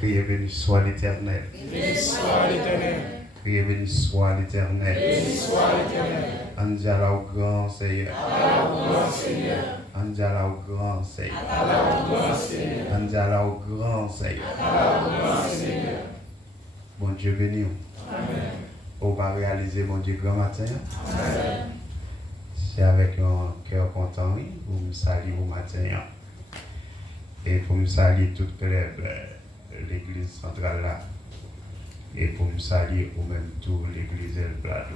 Criez béni soit l'Éternel. Béni soit l'Éternel. Criez béni soit l'Éternel. Béni soit l'Éternel. Andiala au grand Seigneur. Allah au grand Seigneur. Andiala au grand Seigneur. Allah au grand Seigneur. Andiala au grand Seigneur. Allah au grand Seigneur. Bon Dieu béni. Amen. On va réaliser mon Dieu grand matin. Amen. C'est avec un cœur content pour me saluer au matin. Et pour me saluer toute l'église centrale là. Et pour me saluer au même tout l'église El Plateau.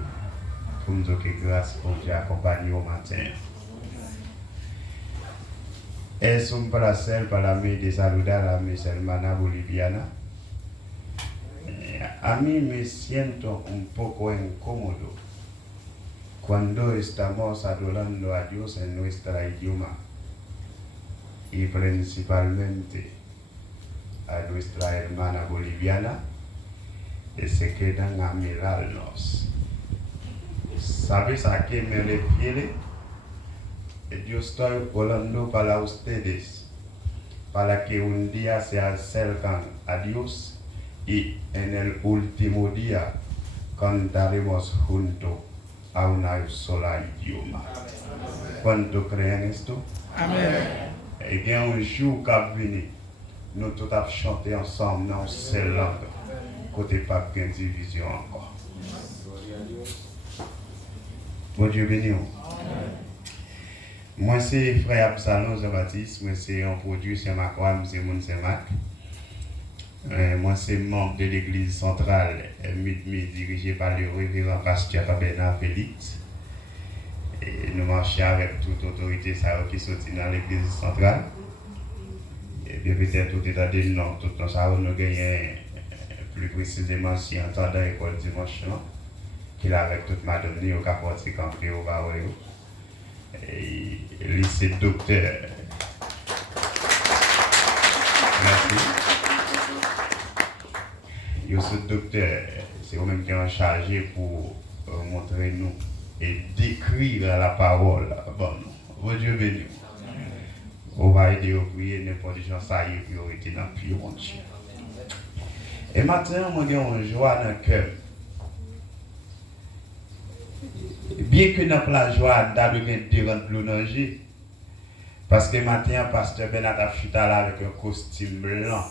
Pour me dire que grâce pour Dieu accompagné au matin. Et sommes pas la seule par la main des saluda la musulmana boliviana. A mí me siento un poco incómodo cuando estamos adorando a Dios en nuestra idioma y principalmente a nuestra hermana boliviana y se quedan a mirarnos. ¿Sabes a qué me refiero? Yo estoy orando para ustedes, para que un día se acercan a Dios y en el último día cantaremos juntos a una sola idioma. ¿Cuánto creen esto? Amen. Et bien un jour qu'a venu, nous tous avons chanté ensemble dans cette langue, côté pas de division encore. Bon Dieu béni. Moi c'est frère Absalom Jean-Baptiste, moi c'est un produit chez Macron, c'est mon Saint-Marc. Moi, c'est membre de l'église centrale, dirigée par le révérend pasteur Bernard Félix. Et nous marchons avec toute autorité qui sortit dans l'église centrale. Et bien, peut-être tout état de nom, tout le temps, nous gagnons plus précisément si on entend dans l'école dimanche, qu'il a avec toute madame, au capot, c'est campé au Baroyo. Et lycée docteur. Merci. Yo, ce docteur, c'est vous-même qui est chargé pour montrer nous et décrire la parole. Bon, bon Dieu béni. On va aider à prier n'importe qui, ça y est, priorité dans le plus mon Dieu. Et maintenant, moi, j'ai une joie dans le cœur. Bien que dans la joie, d'abord, de rendre plus danger. Parce que maintenant, pasteur Bernard a chuté là avec un costume blanc.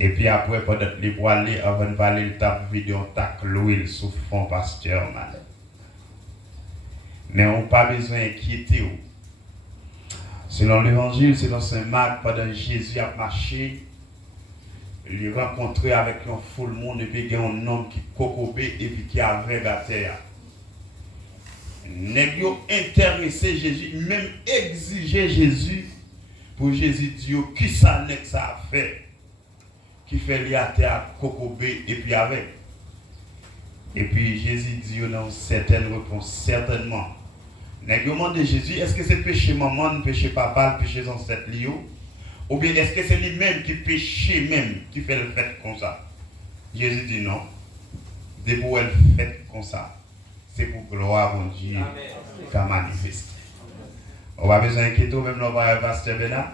Et puis après, peut-être les voiler avant de parler le tape vidéo, on tac l'huile sous fond pasteur malade. Mais on n'a pas besoin d'inquiéter. Selon l'évangile, selon Saint Marc, pendant que Jésus a marché, il a rencontré avec un full monde et puis il y a un homme qui cocobé et puis qui avait à terre. Nèg yo intéressé Jésus, même exiger Jésus pour Jésus dire qui ça nèg ça a fait. Qui fait lier à terre, cocobé et puis avec. Et puis Jésus dit non, certaines réponses, certainement. N'a demandé Jésus, est-ce que c'est péché maman, péché papa, péché ancêtre Lio? Ou bien est-ce que c'est lui-même qui péché même, qui fait le fait comme ça? Jésus dit non. Dès pour elle fait comme ça, c'est pour gloire mon Dieu qu'a manifesté. On va besoin d'inquiéter même le pasteur Bernard.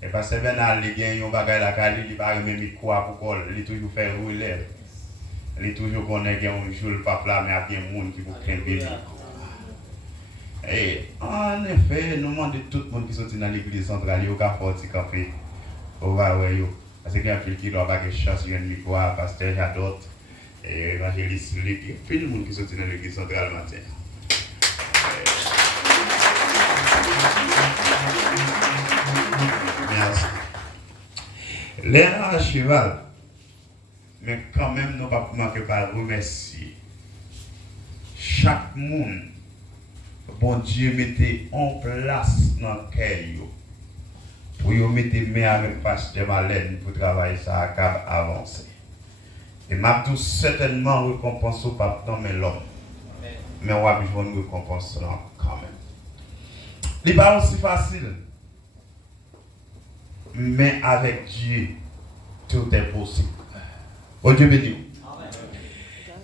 Et parce que Bernard, il gagne un bagage la caille, il va même quoi pour quoi, il toujours fait rouler. Il toujours connaît qu'il y a un jour le pape là, mais il y a bien monde qui vous craint bien. Et en effet, nous demandons tout le monde qui sortit dans l'église centrale, il y a un petit café. On va voir, parce qu'il y a un qui doit avoir une chance, il y a un micro, pasteur Jadot, et évangéliste Luc, et puis le monde qui sortit dans l'église centrale matin. Merci. L'air à cheval, mais quand même, nous ne pouvons pas manquer par remercier. Chaque monde, bon Dieu, mettez en place dans le cœur. Pour vous mettre main avec Pasteur Malène pour travailler ça à cap avancer. Et m'a tout certainement récompense au pape, non mais l'homme. Mais on va besoin de récompense quand même. Ce n'est pas aussi facile. Mais avec Dieu, tout est possible. Oh Dieu béni.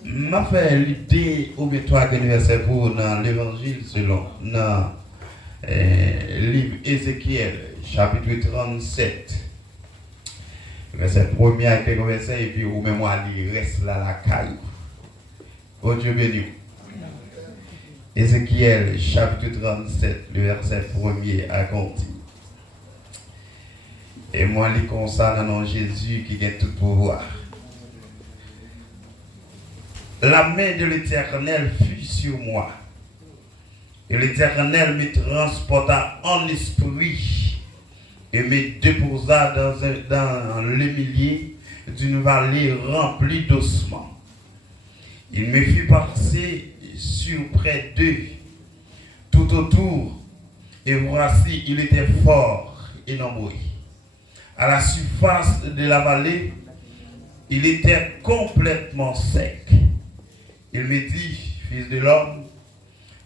M'a fait l'idée au métro d'anniversaire pour dans l'évangile selon dans livre Ézéchiel chapitre 37. Verset 1er à quelques versets, et puis ou même il reste là la caille. Oh Dieu béni. Ézéchiel chapitre 37, le verset 1er à continuer. Et moi, je lis comme ça dans le nom de Jésus qui a tout pouvoir. La main de l'Éternel fut sur moi. Et l'Éternel me transporta en esprit et me déposa dans le milieu d'une vallée remplie d'ossements. Il me fit passer sur près d'eux, tout autour, et voici, il était fort et nombreux. À la surface de la vallée, il était complètement sec. Il me dit, fils de l'homme,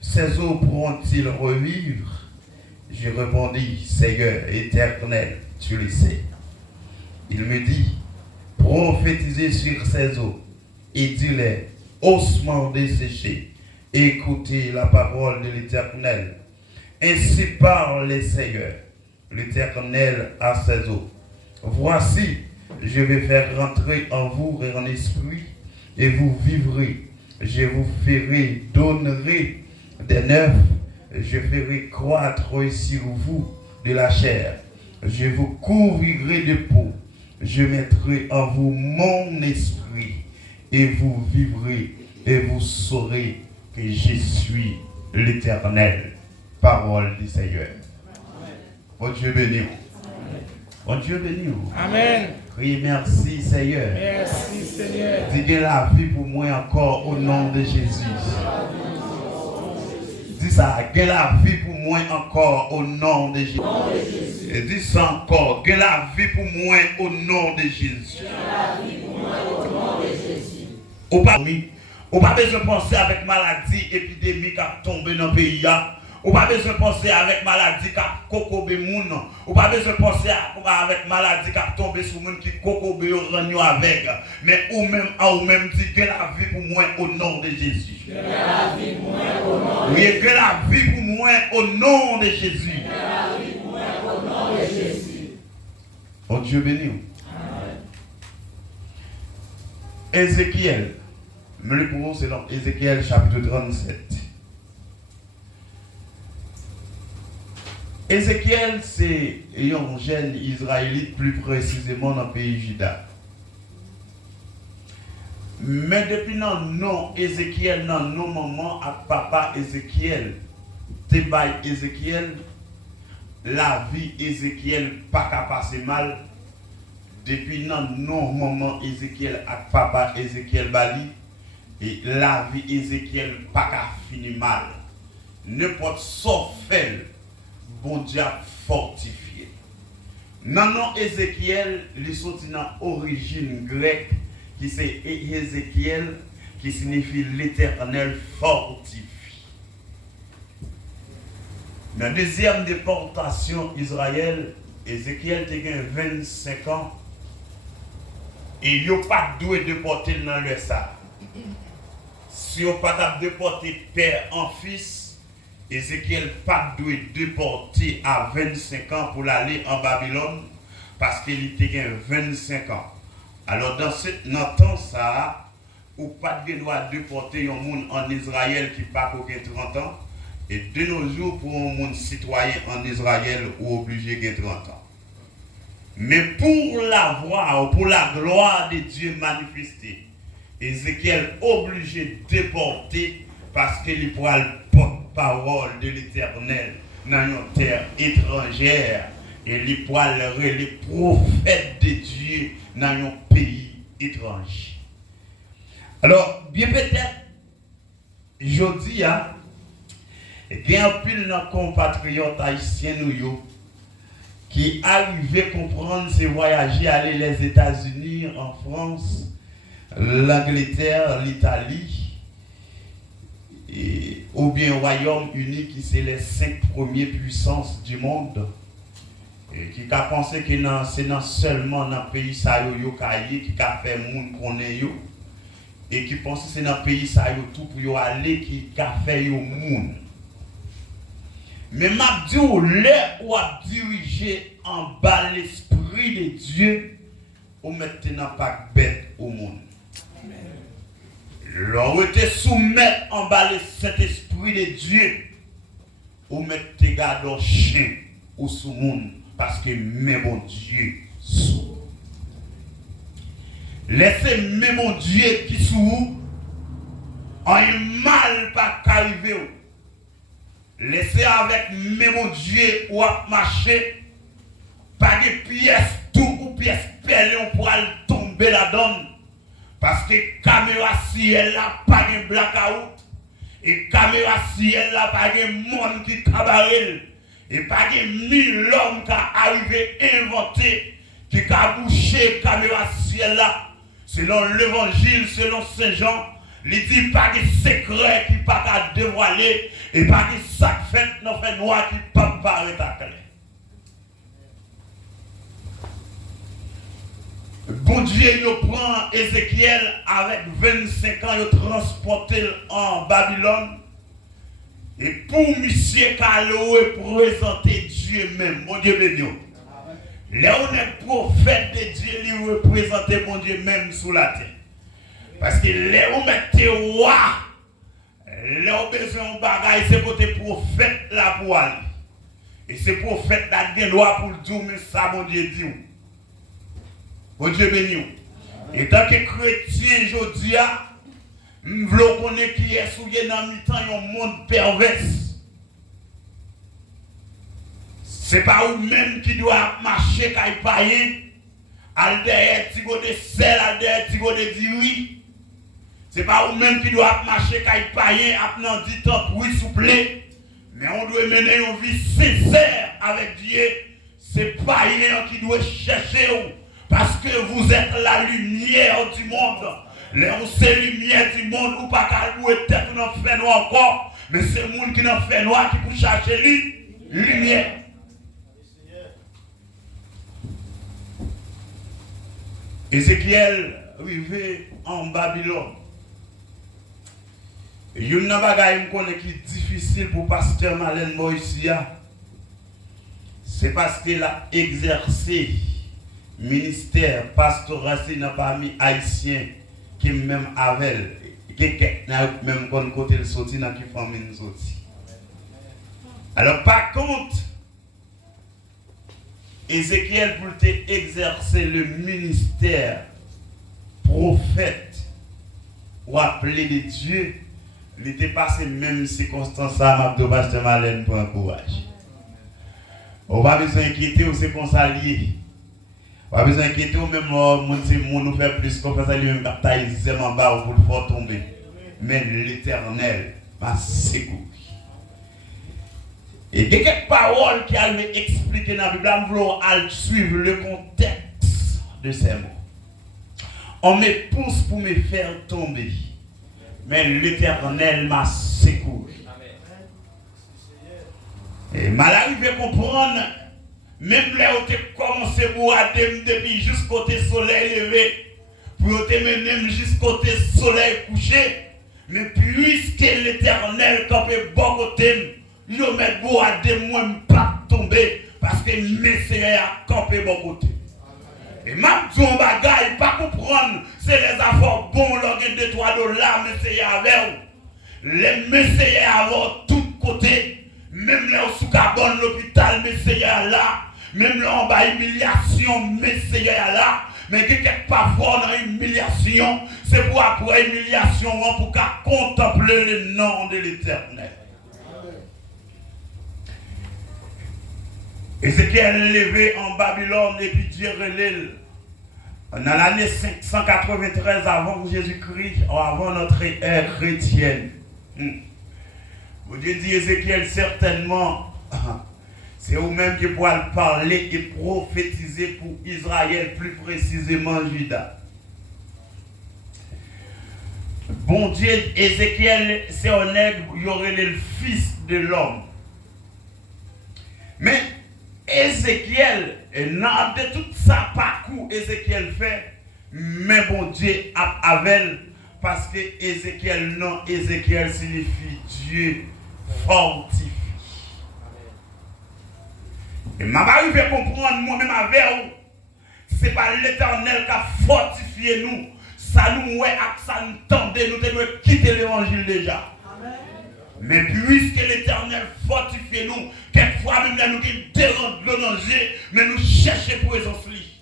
ces eaux pourront-ils revivre? Je répondis, Seigneur éternel, tu le sais. Il me dit, prophétisez sur ces eaux et dis-les, ossements desséchés, écoutez la parole de l'Éternel. Ainsi parle le Seigneur, l'Éternel à ses eaux. Voici, je vais faire rentrer en vous un esprit et vous vivrez. Je vous ferai donner des neufs, je ferai croître sur vous de la chair. Je vous couvrirai de peau. Je mettrai en vous mon esprit et vous vivrez et vous saurez que je suis l'Éternel. Parole du Seigneur. Bon Dieu béni. Bon Dieu béni. Amen. Oui, merci Seigneur. Merci Seigneur. Dis la vie pour moi encore au nom de Jésus. Dis ça, que la vie pour moi encore au nom de Jésus. Et dis ça encore, que la vie pour moi au nom de Jésus. Ou pas besoin de penser avec maladie, épidémie qui a tombé dans le pays. Ou pas besoin de penser avec maladie qui a kokobé moun. Ou pas besoin de penser avec maladie qui a tombé sur moun qui kokobé ranyo avec. Mais ou même dit que la vie pour moi au nom de Jésus. Que la vie pour moi au nom de Jésus. Oui, que la vie pour moi au nom de Jésus. Que la vie pour moi au nom de Jésus. Oh Dieu béni. Ézéchiel. Me le pour c'est dans Ézéchiel chapitre 37. Ézéchiel, c'est un jeune israélite, plus précisément dans le pays Juda. Mais depuis non, non, Ézéchiel, non, non, maman, à papa Ézéchiel, débaille Ézéchiel, la vie Ézéchiel, pas qu'à passer mal. Depuis non, non, maman Ézéchiel, à papa Ézéchiel Bali, et la vie Ézéchiel, pas qu'à finir mal. N'importe sauf fait. Bon Dieu fortifié. Non, non, Ézéchiel, il sorti dans l'origine grecque, qui c'est Ézéchiel, qui signifie l'Éternel fortifie. Dans la deuxième déportation Israël, Ézéchiel a 25 ans, et il n'a pas doué déporter dans le ça. Si il n'a pas déporté père en fils, Ézéchiel pas dû déporter à 25 ans pour aller en Babylone parce qu'il était 25 ans. Alors dans ce temps ça, ou pas de droit déporter un monde en Israël qui pas 30 ans et de nos jours pour un monde citoyen en Israël ou obligé de 30 ans. Mais pour la voix, pour la gloire de Dieu manifestée, Ézéchiel obligé de déporter parce qu'il pourra le porte-parole de l'Éternel dans une terre étrangère et il pourra les prophètes de Dieu dans un pays étranger. Alors, bien peut-être, je dis, il y a un pile de nos compatriotes haïtiens qui arrivaient à comprendre ces voyager, aller les États-Unis, en France, l'Angleterre, l'Italie, ou bien au Royaume-Uni, qui c'est les 5 premières puissances du monde, et qui a pensé que c'est seulement dans le pays qui a fait le monde qu'on est, et qui pense que c'est dans le pays tout pour aller qui a fait le monde. Mais m'a dit, là où a dirigé en bas l'esprit de Dieu, ou maintenant pas bête au monde. L'on était soumettre en bas le Saint-Esprit de Dieu, ou mettre tes gardes au chien ou sous monde, parce que même mon Dieu sous. Laissez même mon Dieu qui sous, en un mal pas qu'arriver. Laissez avec même mon Dieu ou à marcher, pas de pièces tout ou pièces pelle, on pourra tomber là-dedans. Parce que caméra ciel là pas de blackout. Et caméra ciel là pas de monde qui cabarel. Et pas de 1000 hommes qui arrivé inventé qui a bouché caméra ciel là. Selon l'évangile, selon Saint Jean, il dit pas de secret qui pas qu'à dévoiler et pas de sac fait non fait noir qui pas paraître à clair. Bon Dieu, il prend Ézéchiel avec 25 ans, il transporte en Babylone. Et pour monsieur Carlo représenter Dieu même, mon Dieu béni. Là on est prophète de Dieu, il représente mon Dieu même sous la terre. Parce que là on met roi, là on besoin de bagaille, c'est côté prophète là pour aller. Et c'est prophète là qui a droit pour dire, mais ça mon Dieu dit. Bon Dieu béni. Et tant que chrétien, je dis, nous voulons connaître qui est souillé dans le temps, un monde pervers. Ce n'est pas vous-même qui doit marcher quand il paye, al derrière tigo de sel, al derrière tigo de diri. Ce n'est pas vous-même qui doit marcher quand il paye, appelant dit temps pour souple. Mais on doit mener une vie sincère avec Dieu. C'est païen qui doit chercher vous. Parce que vous êtes la lumière du monde. C'est la lumière du monde, ou pas qu'à vous être dans le fait noir encore, mais c'est le monde qui dans le fait noir qui peut chercher la lumière. Ézéchiel arrivé en Babylone. Il y a une bagaille qui est difficile pour pasteur Marlène Moïsia. C'est parce qu'il a exercé ministère pastoral dans parmi haïtiens qui même avec qui même quand côté le sorti dans qui famille nous sorti. Alors par contre Ézéchiel pour exercer le ministère prophète ou appelé de Dieu, il était passé même circonstance à Mabdo Pasteur Marlène pour un courage. On va besoin inquiéter ou c'est qu'on s'allie. On va besoin d'inquiéter ou même nous faire plus confiance à lui-même baptiser en bas pour le faire tomber. Mais l'Éternel m'a secouru. Et il y a quelques paroles qui ont expliqué dans la Bible, nous voulons suivre le contexte de ces mots. On me pousse pour me faire tomber. Mais l'Éternel m'a secouru. Et mal arrivé à comprendre. Même là où tu commencé à boire depuis jusqu'au soleil levé, pour te mener jusqu'au soleil couché, mais puisque l'Éternel campé bon côté, je mets boire de moi pas tomber parce que Messie a campé bon côté. Et ma dit on bagaille pas comprendre, c'est les affaires bons l'organe de $3 Messie avec vous. Les Messie avant tout côté, même là où sous carbone l'hôpital Messie là. Même là, on va humiliation, mais c'est là. Mais quelque part fort dans l'humiliation, c'est pour après humiliation, pour contempler le nom de l'Éternel. Ézéchiel est levé en Babylone et puis Dieu relève. Dans l'année 593 avant Jésus-Christ, avant notre ère chrétienne. Vous dites Ézéchiel certainement. C'est vous-même qui pourrez parler et prophétiser pour Israël, plus précisément Juda. Bon Dieu, Ézéchiel, c'est honnête, il y aurait le fils de l'homme. Mais Ézéchiel, dans de tout ça parcours, Ézéchiel fait, mais bon Dieu avec, parce que Ézéchiel, non, Ézéchiel signifie Dieu fortifié. Et m'a arrivé à comprendre moi-même avec vous. Ce n'est pas l'Éternel qui a fortifié nous. Ça nous ouais, ça nous tendait, nous devons quitter l'évangile déjà. Amen. Mais puisque l'Éternel fortifie nous, quelquefois même là nous dérangons le danger, mais nous cherchons présence lui.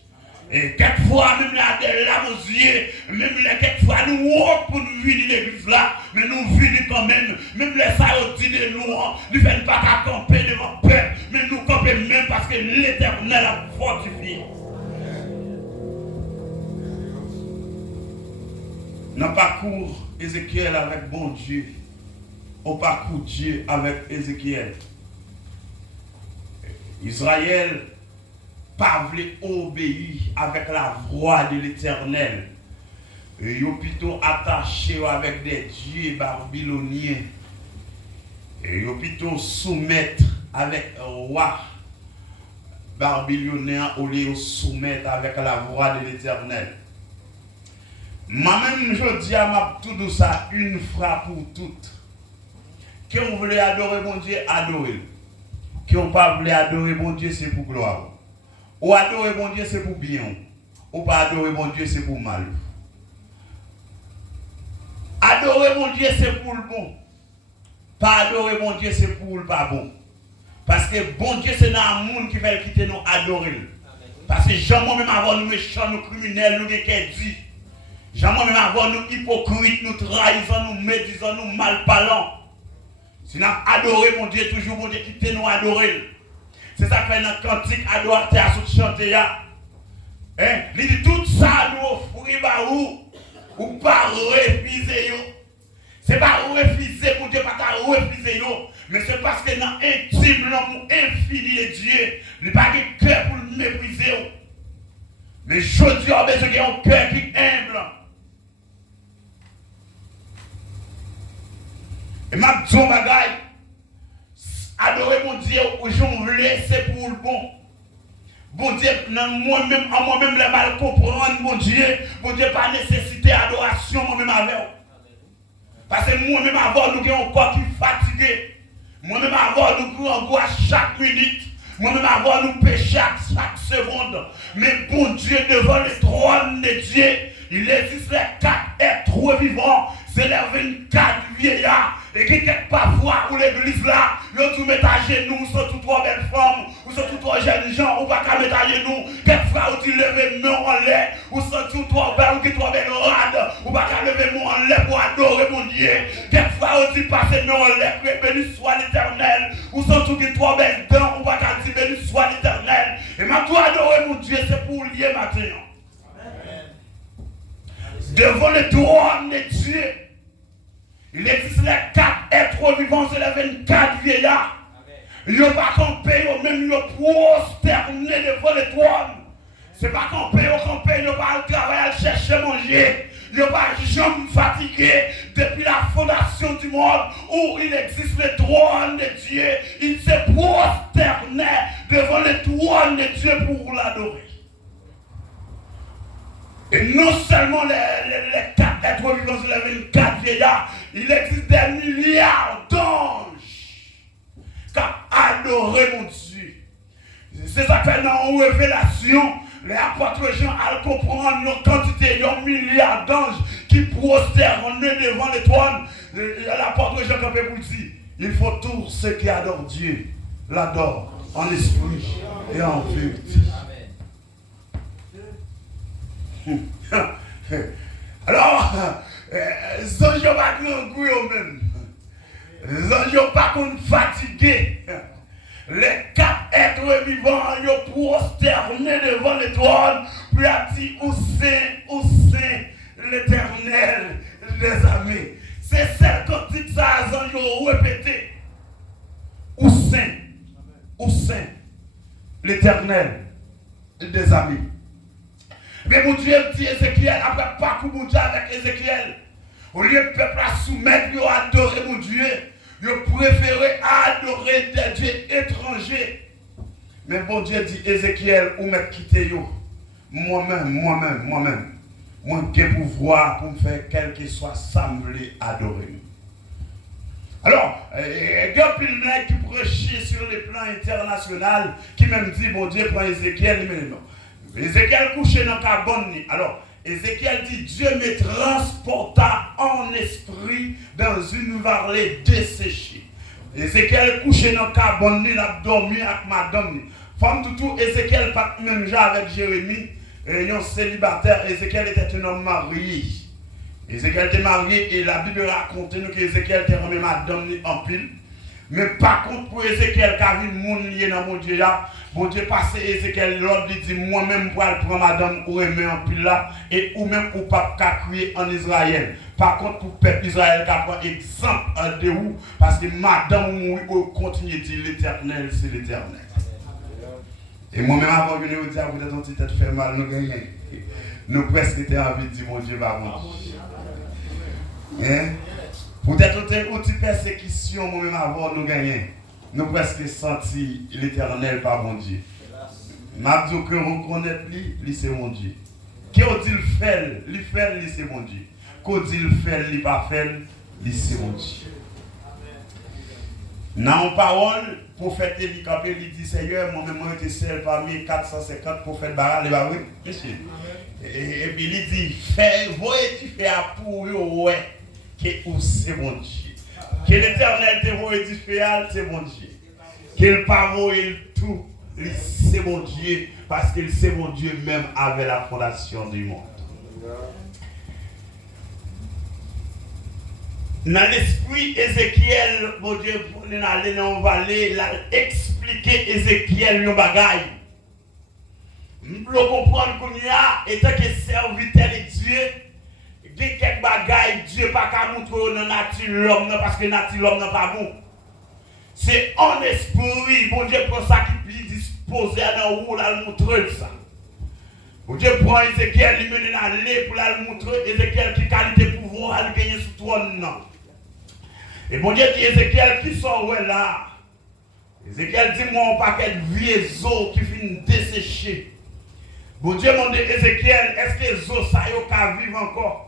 Et quelquefois même là des larmes aux yeux, même là quelquefois nous pour nous venir l'église là, mais nous venons quand même les ça dit de nous, nous ne faisons pas qu'à camper devant le peuple, mais nous camper même parce que l'Éternel a fortifié. Dans le parcours Ézéchiel avec bon Dieu, au parcours Dieu avec Ézéchiel, Israël pas voulu obéir avec la voix de l'Éternel. Ils ont plutôt attaché avec des dieux babyloniens. Ils ont plutôt soumettre avec un roi babylonien au lieu de soumettre avec la voix de l'Éternel. Moi-même, je dis à ma tout ça une fois pour toutes. Qui on voulait adorer mon Dieu, adorer. Qui on pas voulait adorer mon Dieu, c'est pour gloire. Ou adorer mon Dieu, c'est pour bien. Ou pas adorer mon Dieu, c'est pour mal. Adorer mon Dieu, c'est pour le bon. Pas adorer mon Dieu, c'est pour le pas bon. Parce que bon Dieu, c'est dans le monde qui va quitter nous adorer. Parce que jamais même avant nous méchants, nous criminels, nous décaidis. Jamais même avant nous hypocrites, nous trahisons, nous médisons, nous malparlants. Si nous adorons mon Dieu, toujours mon Dieu quitter nous adorer. C'est ça que fait notre cantique adorateur à sous chanter. Hein? Il dit tout ça nous offrir ou pas refuser. C'est pas refuser pour Dieu, pas refuser. Mais c'est parce que dans l'intime, l'homme infini de Dieu, il n'a pas de cœur pour le mépriser. Mais je dis, on a besoin d'un cœur qui est humble. Et ma dit bagaille, adorer mon Dieu, aujourd'hui, c'est pour le bon. Bon Dieu, moi-même, en moi-même, le mal comprendre, mon Dieu, pas nécessité adoration, moi-même avec. Parce que moi-même, avant, nous avons un corps qui est fatigué. Moi-même, avant, nous avons angoisse chaque minute. Moi-même, avant, nous péchons chaque seconde. Mais bon Dieu, devant le trône de Dieu, il existe les 4 êtres vivants. C'est les 24 vieillards. Et qui quelque parfois où l'église là, ils tout mettent à genoux, sont toutes trois belles femmes, ou sont toutes trois jeunes gens, ou pas qu'à mettre à genoux. Quelquefois où tu lèves main en l'air, ou sont toutes trois belles, ou qui trois belles rades, ou pas qu'à lever main en l'air pour adorer mon Dieu. Quelquefois où tu passes main en l'air, béni soit l'Éternel, ou sont toutes trois belles dents, ou pas qu'à dire béni soit l'Éternel. Et maintenant adorer mon Dieu, c'est pour lier matin. Devant le trône de Dieu, il existe les 4 êtres vivants, c'est les 24 vieillards. Ils n'ont pas campé, même ils ont prosterné devant le trône. Ce n'est pas campé, ils n'ont pas travaillé à chercher à manger. Ils n'ont pas jamais fatigué depuis la fondation du monde où il existe le trône de Dieu. Ils se prosternaient devant le trône de Dieu pour l'adorer. Et non seulement les 4 êtres vivants, c'est les 24 vieillards, il existe des milliards d'anges qui adorent mon Dieu. C'est ça que dans une révélation, les apôtres Jean à comprendre une quantité, un milliard d'anges qui prosternent devant le trône. L'apôtre Jean quand vous dit, il faut tous ceux qui adorent Dieu l'adorent en esprit et en vérité. Alors, les anges ne sont pas grands eux-mêmes. Les anges ne sont pas fatigués. Les 4 êtres vivants, ils prosternés devant le trône, puis a dit, où c'est l'Éternel des armées. C'est celle cantique ça, les anges ont répété. Où c'est l'Éternel des armées. Mais mon Dieu dit Ézéchiel, après pas coup mon Dieu avec Ézéchiel, au lieu de peuple à soumettre, ils ont adoré mon Dieu, ils ont préféré adorer des dieux étrangers. Mais bon Dieu dit Ézéchiel, où m'être quitté yo. Moi-même, j'ai pouvoir pour me faire quel que soit semblé adorer. Alors, il y a plein qui prêchent sur le plan international, qui même dit, bon Dieu, prend Ézéchiel, mais non. Ézéchiel couché dans carbone. Alors, Ézéchiel dit, Dieu me transporta en esprit dans une vallée desséchée. Ézéchiel couché dans carbone, il a dormi avec madame. Femme tout, Ézéchiel pas même genre avec Jérémie, un célibataire. Ézéchiel était un homme marié. Ézéchiel était marié et la Bible raconte nous que Ézéchiel était remis madame en pile. Mais par contre, pour Ézéchiel qui a vu le monde lié dans mon Dieu là, bon Dieu passé Ézéchiel, l'autre dit moi-même pour aller prendre madame ou aimer en pile là, et ou même pour pas crier en Israël. Par contre, pour le peuple Israël qui prend exemple de où, parce que madame ou continue de dire l'éternel, c'est l'éternel. Et moi-même avant de venir vous dire, vous êtes en tête fait mal, nous gagnons. Nous presque étions envie de dire mon Dieu va bon. Hein? Peut-être outil persécution, moi-même avant nous gagner. Nous presque senti l'éternel par mon Dieu. M'a dit que reconnaître lui c'est mon Dieu. Qui dit le fait, lui c'est mon Dieu. Qu'on dit le fait, lui pas fait, lui c'est mon Dieu. Dans mon parole, prophète Élie campé, il dit Seigneur, moi-même j'étais seul parmi 450 prophètes baral, et bah oui, monsieur. Et puis il dit, voyez tu fais pour ouais. Que c'est mon Dieu. Que l'éternel te voit édifier, c'est mon Dieu. Qu'il pas voit tout, c'est mon Dieu. Parce qu'il c'est mon Dieu même avec la fondation du monde. Dans l'esprit Ézéchiel, mon Dieu, pour aller dans la vallée, il a expliqué Ézéchiel un bagaille. Nous comprendre qu'on y a, étant que serviteur de Dieu, il y a quelques bagailles, Dieu n'a pas montrer dans la nature l'homme, parce que la nature l'homme n'est pas bon. C'est en esprit, bon Dieu prend ça qui est disposé à nous, là, le montrer ça. Bon Dieu prend Ézéchiel, il mène dans l'allée pour la montrer, Ézéchiel qui qualité pouvoir à gagner sous trône. Et bon Dieu dit Ézéchiel qui sort là. Ézéchiel dit moi un paquet de vieux os qui finit dessécher. Bon Dieu demande Ézéchiel, est-ce que les os ça y vivre encore?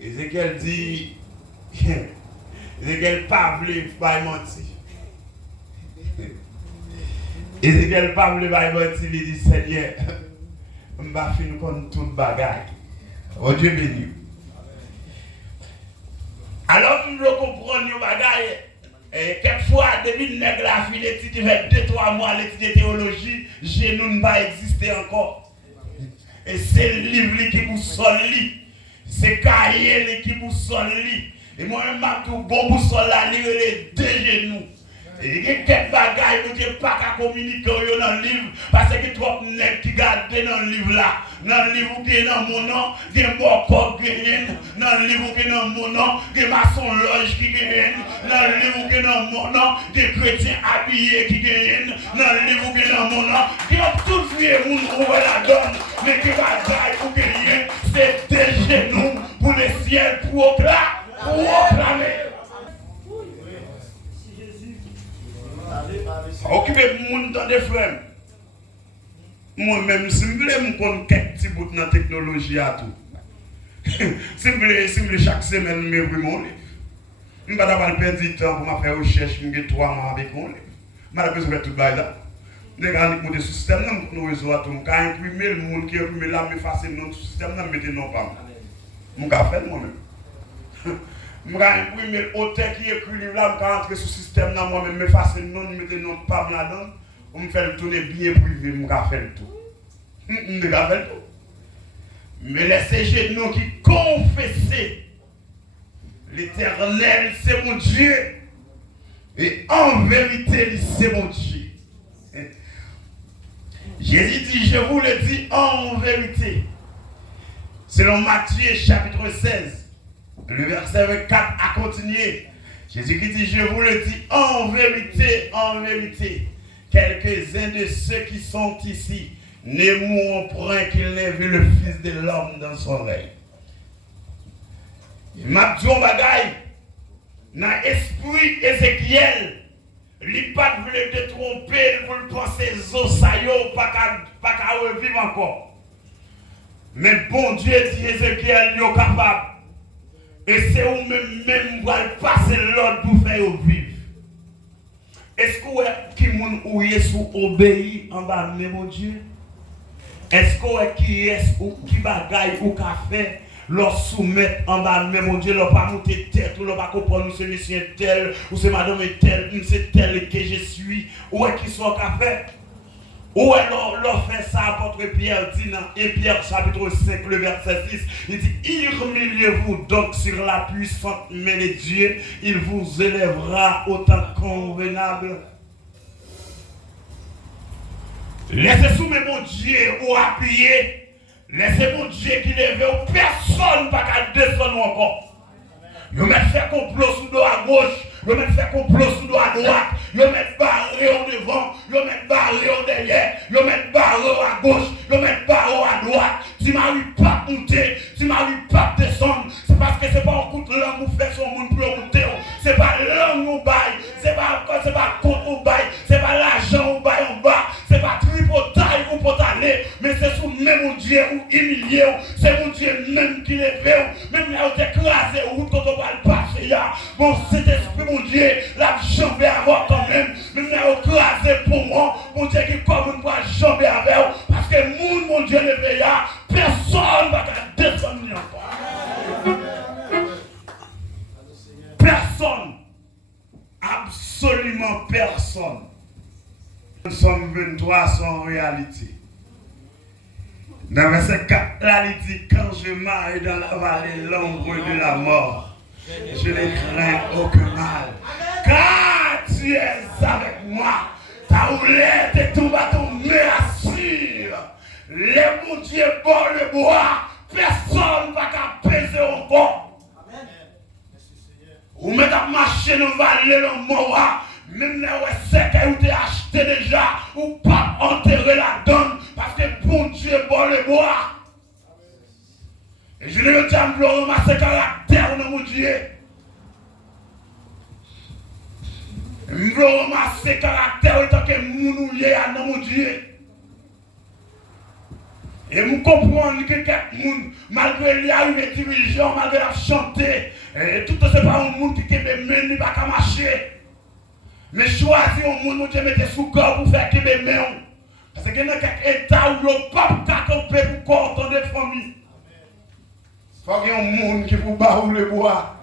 Ézéchiel dit, Ézéchiel pas voulu pas mentir. Ézéchiel pas voulu pas mentir, il dit Seigneur, je vais finir comme toute bagaille. Oh Dieu béni. Alors, nous comprenons les bagailles. Quelquefois, depuis le nègre la fille, l'étude fait 2-3 mois, l'étude de théologie, genou ne va exister encore. Et c'est le livre qui vous solide. C'est cahier qui vous solide. Et moi-même, je suis bon pour cela, les deux genoux. Et il y a quelques bagailles que je ne peux pas communiquer dans le livre parce que trop de nègres qui gardent dans le livre là. Dans le livre qui est dans mon nom, il y a un corps qui gagne. Dans le livre qui est dans mon nom, il y a maçon loge qui gagne. Dans le livre qui est dans mon nom, il y a chrétiens habillés qui gagnent. Dans le livre qui est dans mon nom, il y a tout vieux monde qui la donne. Mais qui bagaille pour gagner, c'est des genoux pour le ciel pour proclamer. Occupez le monde dans des frères. Moi-même, si je veux me quelques petits bouts dans la technologie à tout. Si je veux chaque semaine, je vais mon livre. Je ne vais pas perdre du temps pour faire recherche, je vais 3 mois avec mon livre. Je vais besoin de tout ça. Je vais monter ce système, je vais réseau à tout. Je vais imprimer le monde qui imprime là, je vais effacer le système, je vais mettre non pas. Je vais faire moi-même. Je vais imprimer l'auteur qui écrit le livre là, je vais entrer sur le système là, moi-même, je vais effacer le nom, je vais mettre non pas là-dedans. Je vais faire le tourner bien privé, je vais faire le tout. Je vais faire le tout. Mais laissez genoux qui confessent l'Éternel, c'est mon Dieu. Et en vérité, c'est mon Dieu. Jésus dit, je vous le dis en vérité. Selon Matthieu chapitre 16, le verset 24 a continué. Jésus qui dit, je vous le dis en vérité, quelques-uns de ceux qui sont ici ne mourront point qu'ils n'aient vu le Fils de l'homme dans son règne. Il m'a dit un bagaille, dans l'esprit Ézéchiel, il n'a pas voulu te tromper pour le penser Zosayo, pas qu'à revivre encore. Mais bon Dieu dit Ézéchiel, il est capable. Et c'est vous-même qui allez passer l'ordre pour faire vivre. Est-ce que qui moun ouye sous obéi en bas de mon Dieu? Est-ce qu'on qui est ou qui bagaille ou café leur soumettre en bas, mais mon Dieu, leur pas monter tête, ou leur pas comprendre, c'est monsieur tel, ou c'est madame tel, c'est tel que je suis, ou est qui sont café? Ou est leur fait ça, apôtre Pierre dit dans 1 Pierre chapitre 5, le verset 6, il dit, humiliez-vous donc sur la puissante main de Dieu, il vous élèvera au temps convenable. Laissez soumettre mon Dieu ou appuyer. Laissez mon Dieu qui lève, personne ne va descendre encore. Vous mettez fait complot sous dos à gauche, vous mettez fait complot sous dos à droite, vous mettez barré au devant, vous mettez barré au derrière, vous mettez barré à gauche, vous mettez barré à droite. Si m'arrive pas monter, si m'arrive pas descendre, c'est parce que c'est pas un coup de langue vous faites son monde pour monter. C'est pas langue ou bail, c'est pas compte ou bail, c'est pas l'argent ou bail en bas, c'est pas tripotaille ou potaler, mais c'est sous même mon Dieu ou humilié, c'est mon Dieu même qui lève, même là où écrasé ou quand on va le passer là. Bon, cet esprit, mon Dieu, la jambe avoir quand même, même là où écrasé pour moi, mon Dieu qui comme une jambe avec, parce que mon Dieu levé là, personne ne va descendre encore. Personne. Absolument personne. Nous sommes 23 sans réalité. Dans verset 4, là, il dit, quand je marche dans la vallée l'ombre de la mort, je ne crains aucun mal. Car tu es avec moi, ta houlette et ton bâton m'assure. Les mon Dieu bord le bois, personne ne va apaiser encore. Ou même à marcher dans la vallée dans le mois, même là où c'est que vous avez acheté déjà, ou pas enterrer la donne, parce que bon Dieu bord le bois. Et je ne veux pas me ramasser caractère dans mon Dieu. Je veux ramasser caractère tant que mon dans mon Dieu. Et vous comprenez que quelqu'un, malgré les arrivées dirigeants, malgré la chanter, et tout ce n'est pas un monde qui est mené, pas qu'à marcher. Mais choisir un monde qui mettre sous corps pour faire qu'il est mené. Parce qu'il y a quelques états où le pape a campé pour corps dans des familles. Il faut qu'il y ait un monde qui vous barre le bois.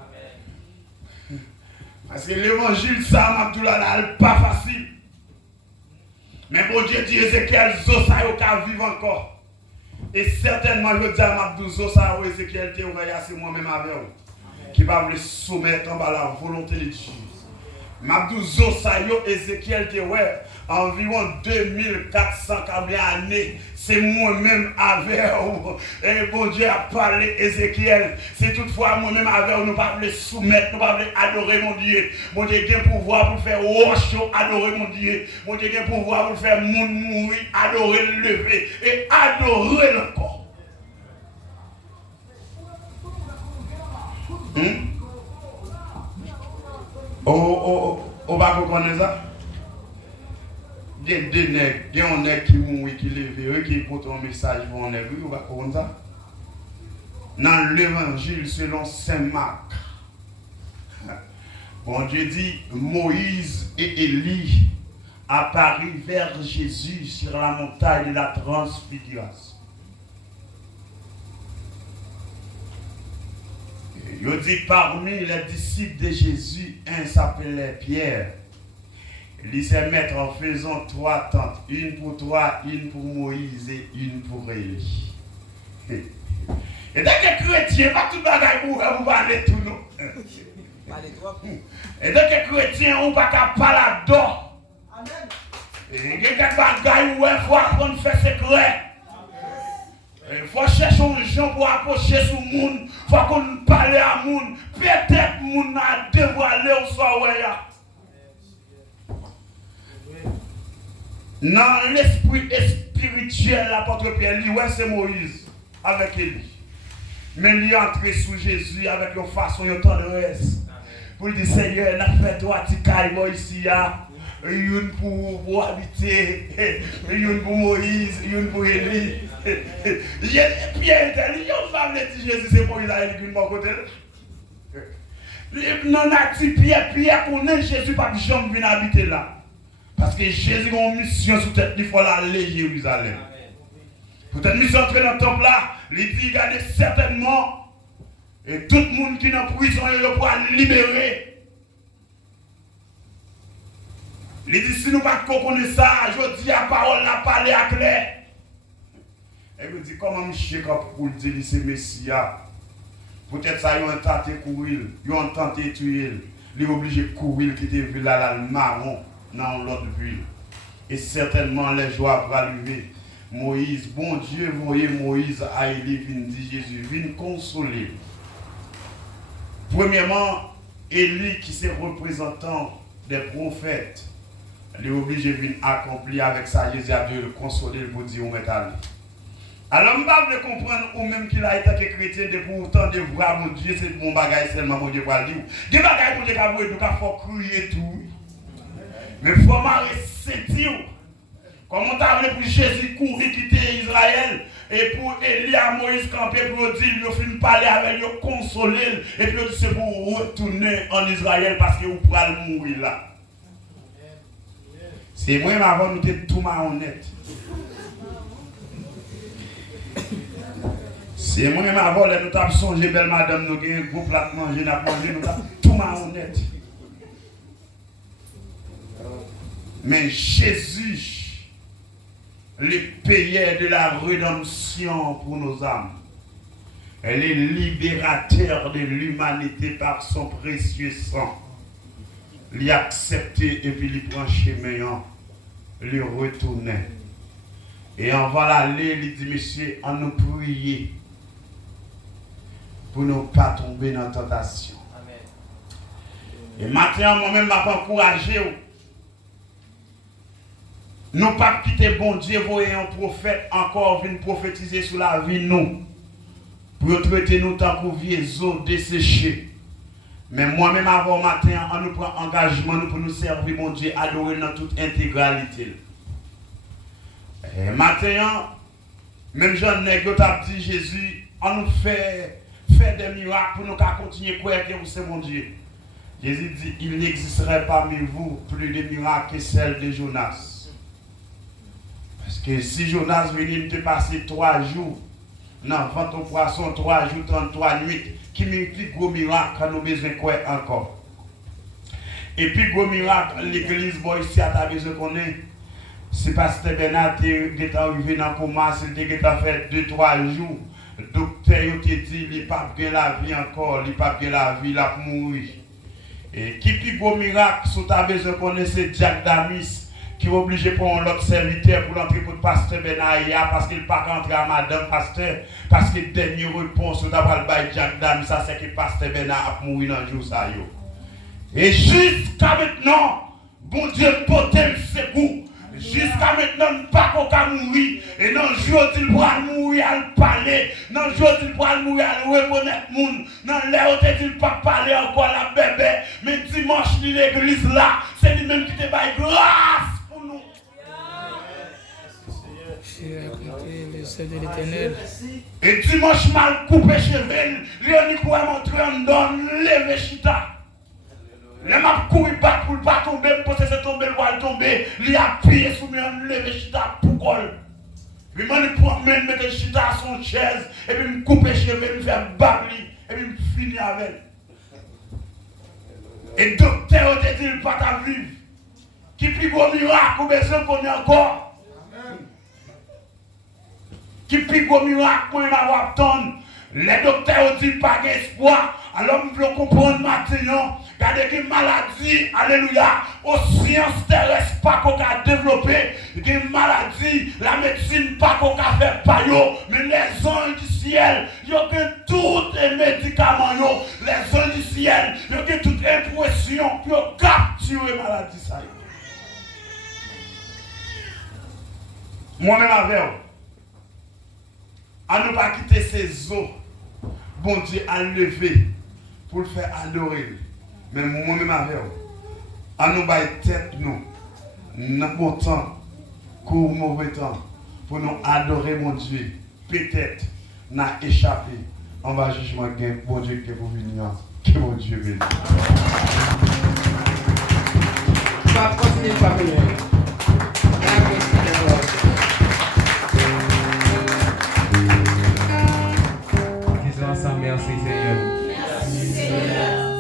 Parce que l'évangile, ça, n'est pas facile. Mais bon Dieu dit Ézéchiel, Zosa, il vivre encore. Et certainement, je dis à Mabdou Zosa, Ézéchiel, c'est moi-même avec vous. Qui va vous soumettre en bas la volonté de Dieu. Mabdou Zosa, Ézéchiel, environ 2400 années. C'est moi-même avec vous. Et bon Dieu a parlé Ézéchiel. C'est toutefois moi-même avec vous. Nous ne pouvons pas le soumettre, nous ne pouvons pas adorer mon Dieu. Mon Dieu a un pouvoir pour faire roche, adorer mon Dieu. Mon Dieu a un pouvoir pour faire monde mourir, adorer le lever et adorer le corps. On va comprendre ça? Il y a des nègres, il y a un nègre qui mourit, qui lève, qui écoute un message pour un nègre, on va comprendre ça? Dans l'évangile selon Saint Marc, bon Dieu dit, Moïse et Élie apparurent vers Jésus sur la montagne de la transfiguration. Il dit, parmi les disciples de Jésus, un s'appelait Pierre. Il dit, c'est maître, en faisant 3 tentes, une pour toi, une pour Moïse et une pour Élie. Et donc, les chrétiens, pas tout le monde pour vous parler tout nous. Et donc, les chrétiens, on ne va pas parler là-dedans. Et il y a quelques bagailles où il faut apprendre à faire secret. Il faut chercher un gens pour approcher sur le monde. Il faut qu'on parle à le monde. Peut-être que le monde a dévoilé au soir. Dans l'esprit spirituel, l'apôtre Pierre dit, ouais, c'est Moïse avec Élie. Mais il est entré sous Jésus avec une façon de tendresse. Pour lui dire, Seigneur, n'a fait toi, tu cailles ici. Une pour habiter, une pour Moïse, une pour Élie. Pierre était dit, une femme dit Jésus, c'est Moïse à Élie qui est de mon côté. Non, Pierre connaît Jésus, pas jamais venir habiter là. Parce que Jésus a une mission sous tête, il faut aller à Jérusalem. Peut-être nous sommes entrés dans le temple là, il dit, regardez certainement, et tout le monde qui est en prison, il pourra libérer. Il dit, si nous ne connaissons pas ça, je dis la parole, la parler à clair. Et il dit, comment je sais pour le dire, c'est Messia. Peut-être ça, ils ont tenté de courir, ils ont tenté de tuer. Ils sont obligés de courir, quitter la ville là, le marron, dans l'autre ville. Et certainement, les joies vont arriver. Moïse, bon Dieu, voyez Moïse à Élie, dit Jésus, viens consoler. Premièrement, Élie, qui est représentant des prophètes, il est obligé de venir accomplir avec ça, Jésus a dû le consoler pour dire où est allé. Alors, je ne comprendre ou même qu'il a été chrétien de pourtant de voir mon Dieu, c'est mon bagage seulement, mon Dieu va le dire. Des bagages, mon Dieu, qui a voulu, il faut crier tout. Mais il faut m'arrêter. Comment tu as pour Jésus courir quitter Israël et pour Élie à Moïse camper pour dire, il fin parler avec lui, consoler, et puis c'est pour retourner en Israël parce que vous pourrez mourir là. C'est moi, avant, nous étions tout malhonnêtes. C'est moi-même avant, nous avons songé, belle madame, nous avons un gros plat manger, nous avons mangé, nous avons tout malhonnête. Mais Jésus, le payeur de la rédemption pour nos âmes, elle est libérateur de l'humanité par son précieux sang. Il a accepté et puis il prend chemin, il retourne. Et on va l'aller, il dit, monsieur, on nous prier pour ne pas tomber dans la tentation. Amen. Et maintenant, moi-même, je vais encourager. Nous ne pas quitter bon Dieu, voyez un prophète encore venir prophétiser sur la vie, nous. Pour traiter nous tant que vieux os desséchés. Mais moi-même, avant matin, on nous prend engagement pour nous servir, mon Dieu, adorer dans toute intégralité. Et maintenant, même Jean Nègre a dit Jésus, on nous fait des miracles pour nous continuer à croire que c'est mon Dieu. Jésus dit, il n'existerait parmi vous plus de miracles que celle de Jonas. Parce que si Jonas venait de passer 3 jours, dans vente au poisson, 3 jours, 33 nuits, qui m'implique gros miracle, nous avons besoin de croire encore. Et puis, gros miracle, l'église, ici, a besoin qu'on ait. Si Pasteur Bernard est arrivé dans le coma, s'il a fait 2-3 jours, le docteur a dit qu'il n'a pas bien la vie encore, il n'a pas bien la vie, il a mouru. Et qui plus gros miracle, si tu as besoin de connaître, c'est Jack Damis, qui est obligé de prendre l'autre serviteur pour l'entrer pour le Pasteur Bernard, parce qu'il n'a pas rentré à Madame Pasteur, parce que la dernière réponse, d'avoir le Jack Damis, ça c'est que le Pasteur Bernard a mouru dans le jour. Et jusqu'à maintenant, bon Dieu, potel c'est vous. Jusqu'à maintenant, nous ne pouvons pas mourir. Et dans le jour où il pourra mourir, à le parler. Dans le jour où il pourra mourir, à le reconnaître le monde. Dans l'heure où il ne peut pas parler encore à la bébé. Mais dimanche, l'église là, c'est lui-même qui te baille grâce pour nous. Et dimanche, mal coupé cheveux, Léonie pourra montrer un don, lever chita. Le m'a couru pas pour ne pas tomber, pour que c'est tombé, le voile tomber, il a appuyé sur moi, lever chita pour col. Puis moi, je prends même mettre chita à son chaise, et puis me couper les cheveux, me faire babli, et puis me finir avec. Et le docteur a dit, il pas ta vivre. Qui plus gros miracle, ou besoin qu'on ait encore. Qui plus gros miracle, qu'on ait avoir tonne. Les docteurs ont dit, pas d'espoir. Alors, nous voulons comprendre maintenant. Regardez que maladie, alléluia, aux sciences terrestres pas qu'on a développé, que maladie, la médecine pas qu'on a fait pas yo, mais les anges du ciel, ils ont tous les médicaments, les anges du ciel, ils ont toute impression pour capturer la maladie. Ça. Moi-même avec vous, à ne pas quitter ces eaux, bon Dieu a levé pour le faire adorer. Mais moi-même avec vous, à nous bailler tête nous, dans bon temps, court mauvais temps, pour nous adorer mon Dieu. Peut-être, nous avons échappé. On va jugement gain, bon Dieu que vous venez. Que mon Dieu bénisse. Pas continuer par merci Seigneur.